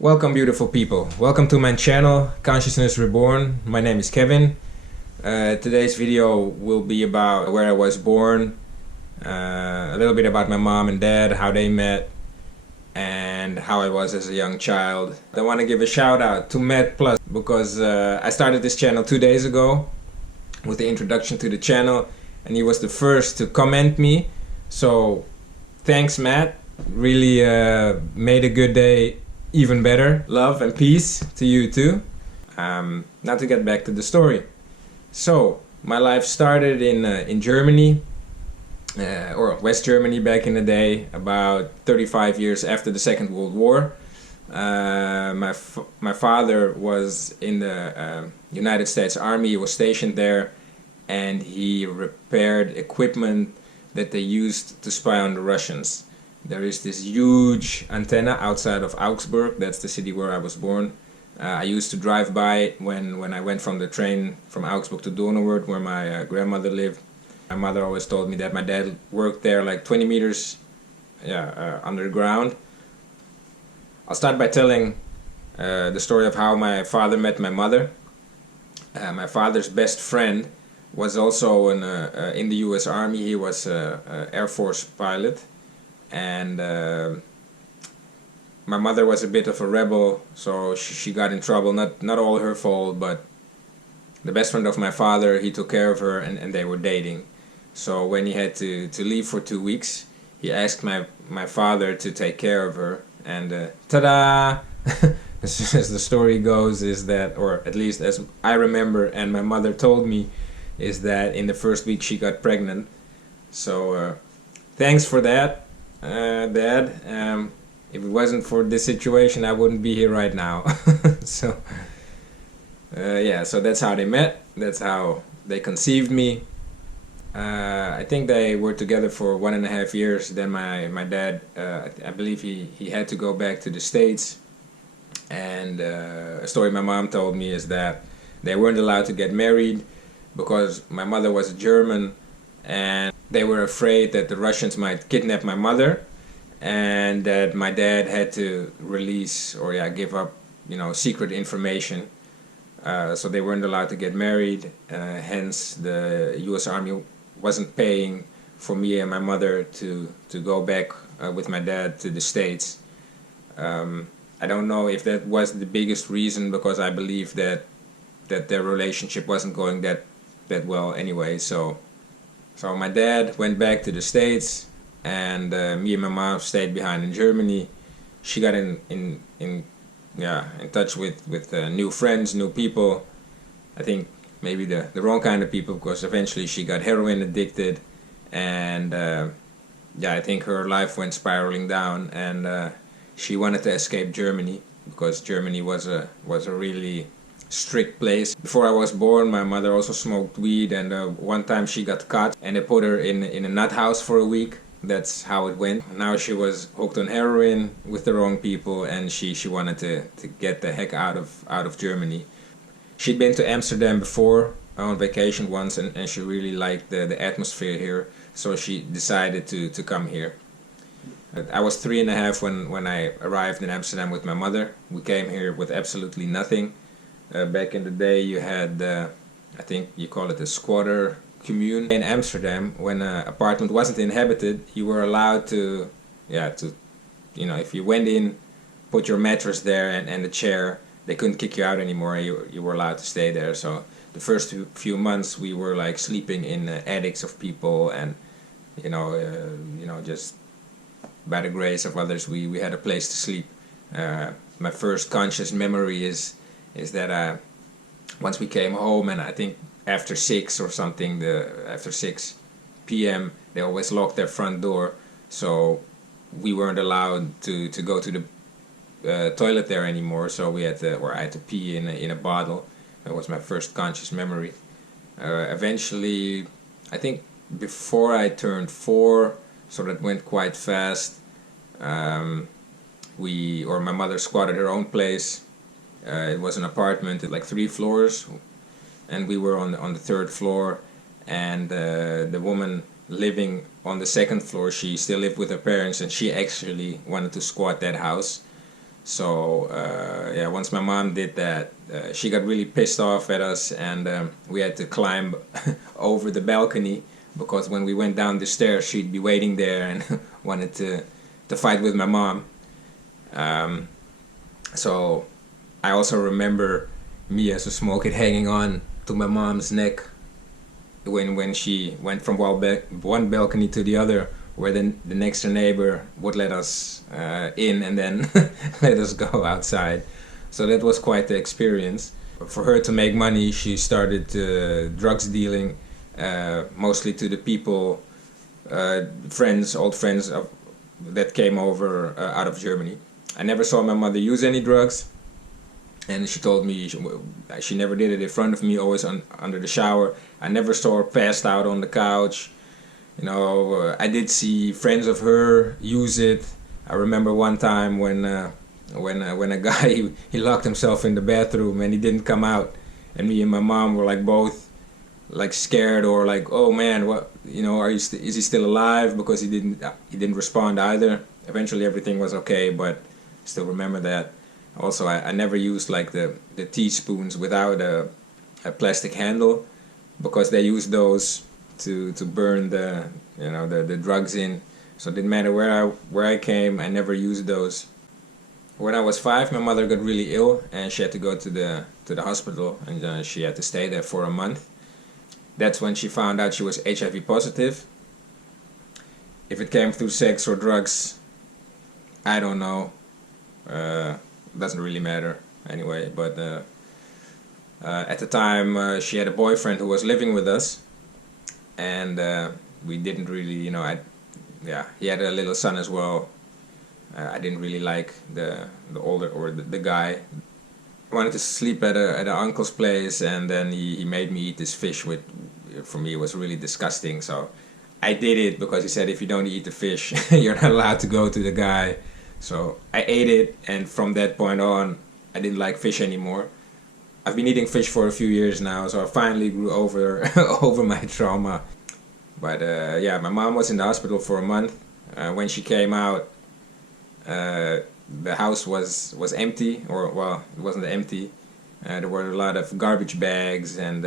Welcome, beautiful people. Welcome to my channel, Consciousness Reborn. My name is Kevin. Today's video will be about where I was born, a little bit about my mom and dad, how they met, and how I was as a young child. I want to give a shout out to Matt Plus because I started this channel 2 days ago with the introduction to the channel, and he was the first to comment me. So thanks, Matt. Really made a good day even better. Love and peace to you too. Now to get back to the story. So my life started in Germany, or West Germany back in the day, about 35 years after the Second World War. My father was in the United States Army. He was stationed there, and he repaired equipment that they used to spy on the Russians. There is this huge antenna outside of Augsburg. That's the city where I was born. I used to drive by when I went from the train from Augsburg to Donauwörth, where my grandmother lived. My mother always told me that my dad worked there like 20 meters underground. I'll start by telling the story of how my father met my mother. My father's best friend was also in the US Army. He was an Air Force pilot. And my mother was a bit of a rebel, so she got in trouble. Not all her fault, but the best friend of my father, he took care of her, and they were dating. So when he had to leave for 2 weeks, he asked my father to take care of her, and ta-da! As the story goes, is that, or at least as I remember and my mother told me, is that in the first week she got pregnant. So thanks for that, Dad. If it wasn't for this situation, I wouldn't be here right now. So yeah, so that's how they met. That's how they conceived me. I think they were together for 1.5 years. Then my dad, I believe he had to go back to the States. And a story my mom told me is that they weren't allowed to get married because my mother was a German, and they were afraid that the Russians might kidnap my mother, and that my dad had to release or give up, secret information. So they weren't allowed to get married. Hence, the U.S. Army wasn't paying for me and my mother to go back with my dad to the States. I don't know if that was the biggest reason, because I believe that their relationship wasn't going that well anyway. So my dad went back to the States, and me and my mom stayed behind in Germany. She got in touch with new friends, new people. I think maybe the wrong kind of people, because eventually she got heroin addicted, and I think her life went spiraling down, and she wanted to escape Germany, because Germany was a really strict place. Before I was born, my mother also smoked weed, and one time she got caught and they put her in a nut house for a week. That's how it went. Now she was hooked on heroin with the wrong people, and she wanted to get the heck out of Germany. She'd been to Amsterdam before on vacation once, and she really liked the atmosphere here, so she decided to come here. I was 3.5 when I arrived in Amsterdam with my mother. We came here with absolutely nothing. Back in the day, you had, I think you call it a squatter commune. In Amsterdam, when an apartment wasn't inhabited, you were allowed to, if you went in, put your mattress there and a chair, they couldn't kick you out anymore. You were allowed to stay there. So the first few months, we were like sleeping in attics of people, and just by the grace of others, we had a place to sleep. My first conscious memory is that once we came home, and I think after 6 or something, after 6 p.m. they always locked their front door, so we weren't allowed to go to the toilet there anymore. So I had to pee in a bottle. That was my first conscious memory. Eventually, I think before I turned 4, so that went quite fast. My mother squatted her own place. It was an apartment at like 3 floors, and we were on the 3rd floor. And the woman living on the 2nd floor, she still lived with her parents, and she actually wanted to squat that house. So yeah, once my mom did that, she got really pissed off at us, and we had to climb over the balcony, because when we went down the stairs, she'd be waiting there and wanted to fight with my mom. Um, so I also remember me as a small kid hanging on to my mom's neck when she went from one balcony to the other, where the next door neighbor would let us in and then let us go outside. So that was quite the experience. For her to make money, she started drugs dealing, mostly to the people, old friends that came over out of Germany. I never saw my mother use any drugs, and she told me she never did it in front of me, always under the shower. I never saw her passed out on the couch. I did see friends of her use it. I remember one time when a guy he locked himself in the bathroom and he didn't come out, and me and my mom were like both like scared, or like, oh man, what, is he still alive? Because he didn't respond either. Eventually everything was okay, but I still remember that. Also, I never used like the teaspoons without a plastic handle, because they used those to burn the drugs in. So it didn't matter where I came, I never used those. When I was 5, my mother got really ill and she had to go to the hospital, and she had to stay there for a month. That's when she found out she was HIV positive. If it came through sex or drugs, I don't know. Doesn't really matter anyway. But at the time, she had a boyfriend who was living with us, and we didn't really, he had a little son as well. I didn't really like the older, or the guy. I wanted to sleep at an uncle's place, and then he made me eat this fish, which for me was really disgusting. So I did it because he said, if you don't eat the fish, you're not allowed to go to the guy. So I ate it, and from that point on, I didn't like fish anymore. I've been eating fish for a few years now, so I finally grew over over my trauma. But yeah, my mom was in the hospital for a month. When she came out, the house was empty, or well, it wasn't empty. There were a lot of garbage bags and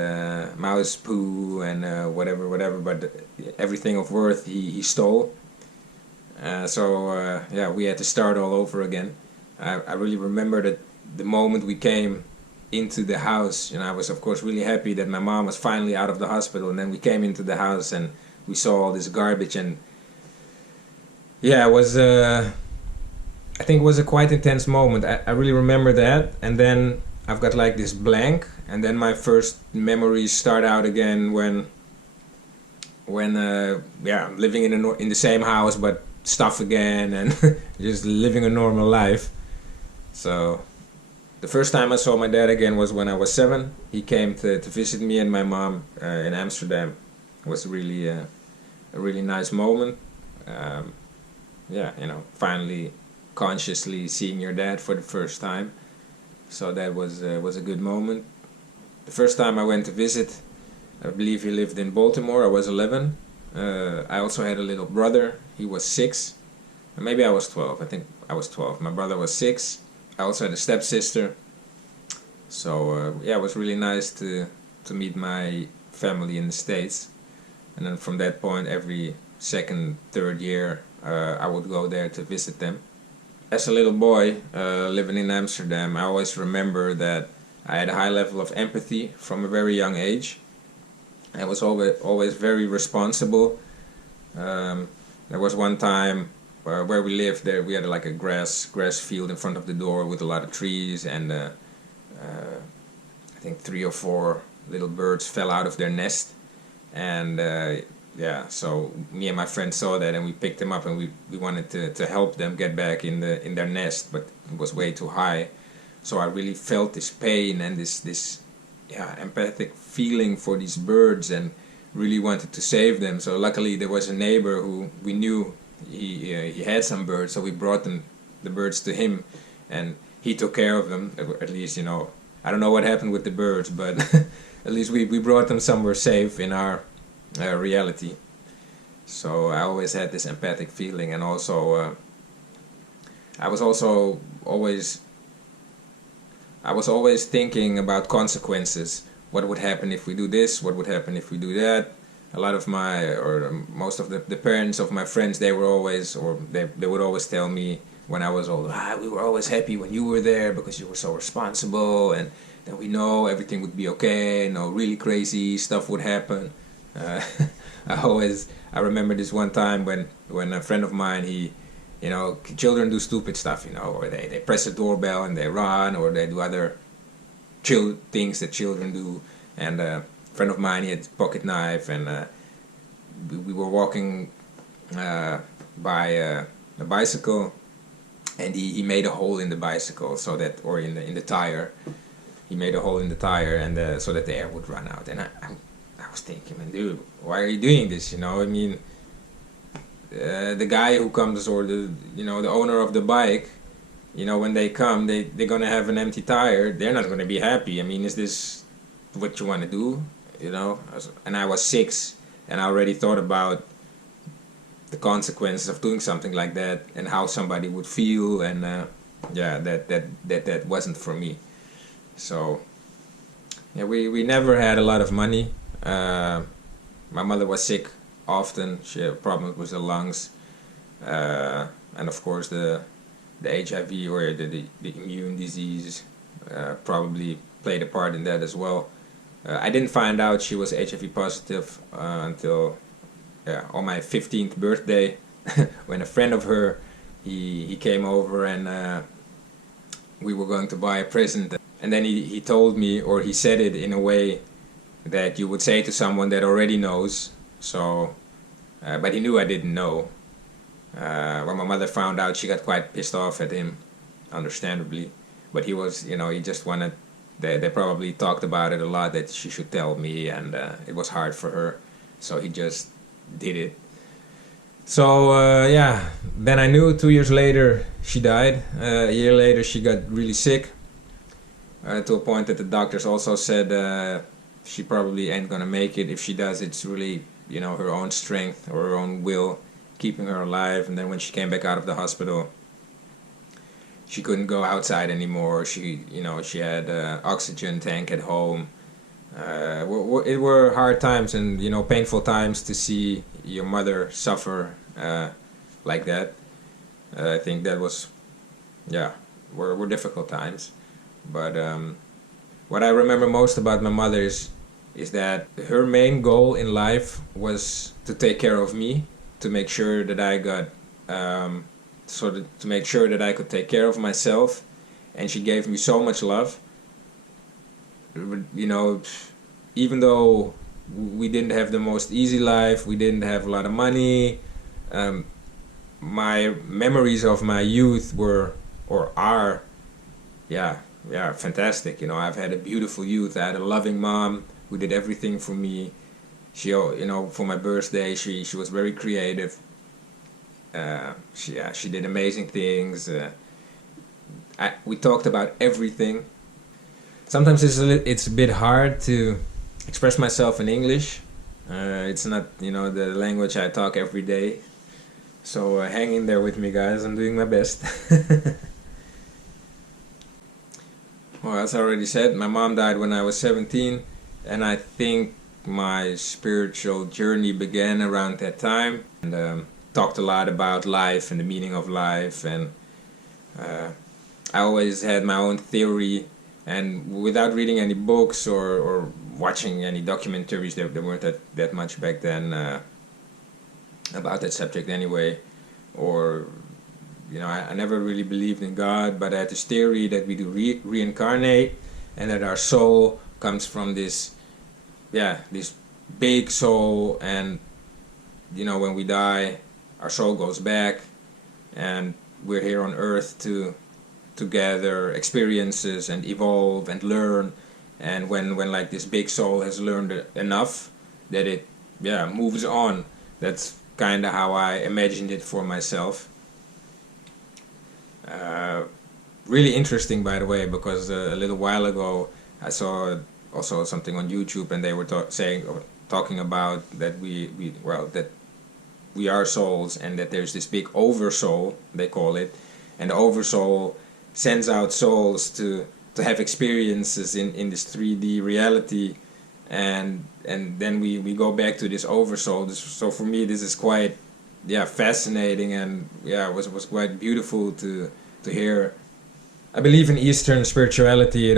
mouse poo and whatever. But everything of worth he stole. So yeah, we had to start all over again. I really remember that the moment we came into the house, I was of course really happy that my mom was finally out of the hospital, and then we came into the house and we saw all this garbage, and yeah, it was I think it was a quite intense moment. I really remember that, and then I've got like this blank, and then my first memories start out again when yeah, I'm living in the same house but stuff again, and just living a normal life. So the first time I saw my dad again was when I was 7. He came to visit me and my mom in Amsterdam. It was really a really nice moment. Yeah, finally consciously seeing your dad for the first time. So that was a good moment. The first time I went to visit, I believe he lived in Baltimore. I was 11. I also had a little brother. He was 6. Maybe I was 12. I think I was 12. My brother was 6. I also had a stepsister. So yeah, it was really nice to meet my family in the States. And then from that point, every second, third year, I would go there to visit them. As a little boy living in Amsterdam, I always remember that I had a high level of empathy from a very young age. I was always very responsible. There was one time where we lived there, we had like a grass field in front of the door with a lot of trees, and I think 3 or 4 little birds fell out of their nest, and yeah, so me and my friend saw that, and we picked them up, and we wanted to help them get back in their nest, but it was way too high. So I really felt this pain and this empathic feeling for these birds, and really wanted to save them. So luckily there was a neighbor who we knew he had some birds, so we brought the birds to him, and he took care of them. At least, I don't know what happened with the birds, but at least we brought them somewhere safe in our reality. So I always had this empathic feeling, and also I was also always I was always thinking about consequences. What would happen if we do this? What would happen if we do that? A lot of my, or most of the parents of my friends, they were always, or they would always tell me when I was old, we were always happy when you were there because you were so responsible, and then we know everything would be okay, no really crazy stuff would happen. Uh, I remember this one time when a friend of mine, children do stupid stuff, or they press a doorbell and they run, or they do other things that children do. And a friend of mine, he had a pocket knife, and we were walking by a bicycle, and he made a hole in the bicycle so that, or in the tire, he made a hole in the tire, and so that the air would run out. And I was thinking, man, dude, why are you doing this? I mean, the guy who comes, or the owner of the bike, when they come, they're gonna have an empty tire. They're not gonna be happy. I mean, is this what you want to do? And I was 6, and I already thought about the consequences of doing something like that and how somebody would feel, and that wasn't for me. So yeah, we never had a lot of money. My mother was sick often. She had problems with the lungs, and of course the HIV, or the immune disease, probably played a part in that as well. I didn't find out she was HIV positive until on my 15th birthday, when a friend of her, he came over, and we were going to buy a present, and then he told me, or he said it in a way that you would say to someone that already knows. So, but he knew I didn't know. When my mother found out, she got quite pissed off at him, understandably. But he was, he just wanted. They probably talked about it a lot, that she should tell me, and it was hard for her, so he just did it. So then I knew 2 years later she died. A year later she got really sick, to a point that the doctors also said she probably ain't gonna make it. If she does, it's really her own strength or her own will keeping her alive. And then when she came back out of the hospital, she couldn't go outside anymore. She had an oxygen tank at home. It were hard times, and painful times to see your mother suffer like that. I think that was, were difficult times. But what I remember most about my mother is that her main goal in life was to take care of me, to make sure that I got to make sure that I could take care of myself, and she gave me so much love. Even though we didn't have the most easy life, we didn't have a lot of money, my memories of my youth were, or are, fantastic. I've had a beautiful youth. I had a loving mom who did everything for me. She, for my birthday, she was very creative. She did amazing things. We talked about everything. Sometimes it's a bit hard to express myself in English. It's not the language I talk every day. So hang in there with me, guys. I'm doing my best. Well, as I already said, my mom died when I was 17, and I think my spiritual journey began around that time. And talked a lot about life and the meaning of life, and I always had my own theory, and without reading any books or watching any documentaries, there weren't that much back then about that subject anyway, or I never really believed in God, but I had this theory that we do reincarnate, and that our soul comes from this big soul, and when we die, our soul goes back, and we're here on earth to gather experiences and evolve and learn. And when like this big soul has learned enough, that it moves on. That's kind of how I imagined it for myself. Really interesting, by the way, because a little while ago I saw also something on YouTube, and they were talking about that we are souls, and that there's this big oversoul, they call it, and the oversoul sends out souls to have experiences in this 3D reality, and then we go back to this oversoul. So for me, this is quite fascinating, and it was quite beautiful to hear. I believe in Eastern spirituality.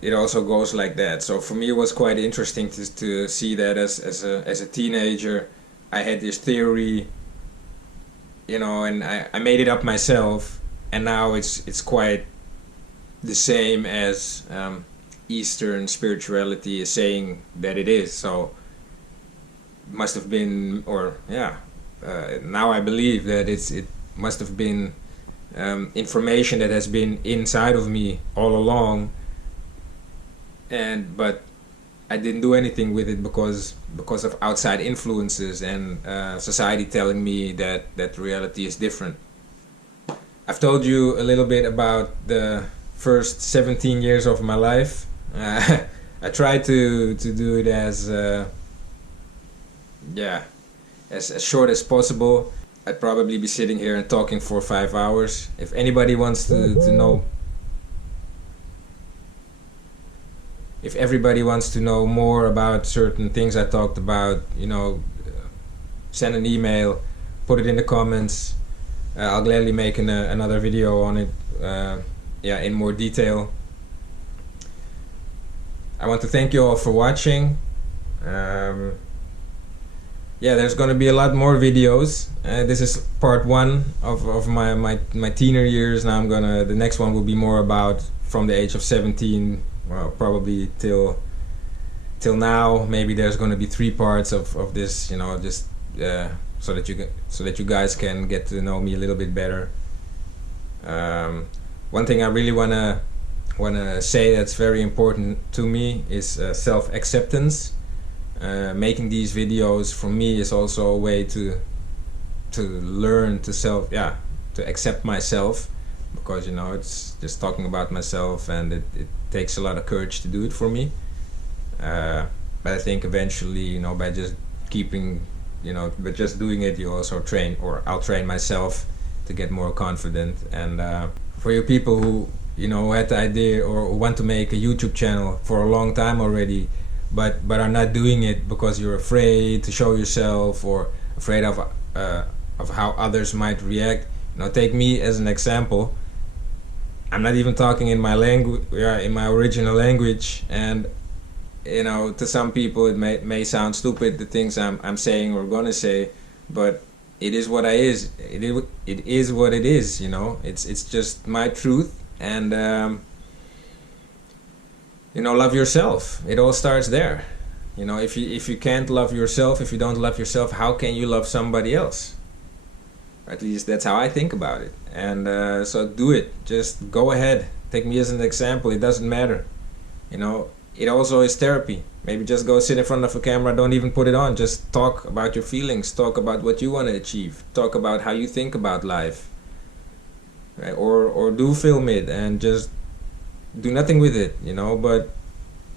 It also goes like that. So for me, it was quite interesting to see that as a teenager. I had this theory, and I made it up myself, and now it's quite the same as Eastern spirituality is saying that it is. So it must have been, now I believe that it must have been information that has been inside of me all along, but I didn't do anything with it because of outside influences and society telling me that reality is different. I've told you a little bit about the first 17 years of my life. I try to do it as short as possible. I'd probably be sitting here and talking for 5 hours. If anybody wants to know, if everybody wants to know more about certain things I talked about, send an email, put it in the comments. I'll gladly make another video on it, in more detail. I want to thank you all for watching. There's gonna be a lot more videos. This is part 1 of my teener years. Now the next one will be more about from the age of 17, well, probably till now. Maybe there's gonna be 3 parts of this, just so that you guys can get to know me a little bit better. One thing I really wanna say that's very important to me is self-acceptance. Making these videos for me is also a way to learn to accept myself, because it's just talking about myself, and it takes a lot of courage to do it for me. But I think eventually, by just but just doing it, you also train, or I'll train myself to get more confident. And for you people who had the idea or want to make a YouTube channel for a long time already, but are not doing it because you're afraid to show yourself, or afraid of how others might react. Take me as an example. I'm not even talking in my language, in my original language, and to some people it may sound stupid, the things I'm saying or gonna say, but it is what it is. It is what it is. It's just my truth, and love yourself. It all starts there. If you can't love yourself, if you don't love yourself, how can you love somebody else? At least that's how I think about it. And so do it. Just go ahead. Take me as an example. It doesn't matter. It also is therapy. Maybe just go sit in front of a camera. Don't even put it on. Just talk about your feelings. Talk about what you want to achieve. Talk about how you think about life. Right? Or do film it and just do nothing with it, but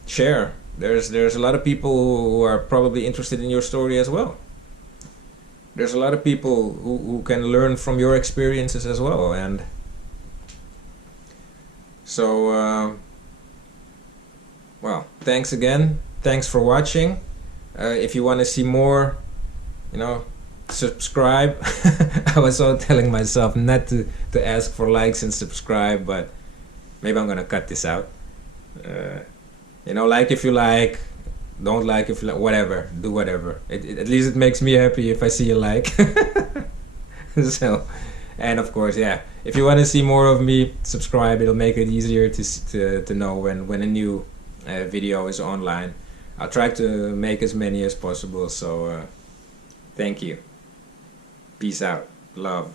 share. There's a lot of people who are probably interested in your story as well. There's a lot of people who can learn from your experiences as well. And so thanks again. Thanks for watching. If you want to see more, subscribe. I was all telling myself not to ask for likes and subscribe, but maybe I'm gonna cut this out. Like if you like, don't like if you like, whatever, do whatever. At least it makes me happy if I see a like. So, and of course, if you want to see more of me, subscribe. It'll make it easier to know when a new video is online. I'll try to make as many as possible. So, thank you. Peace out. Love.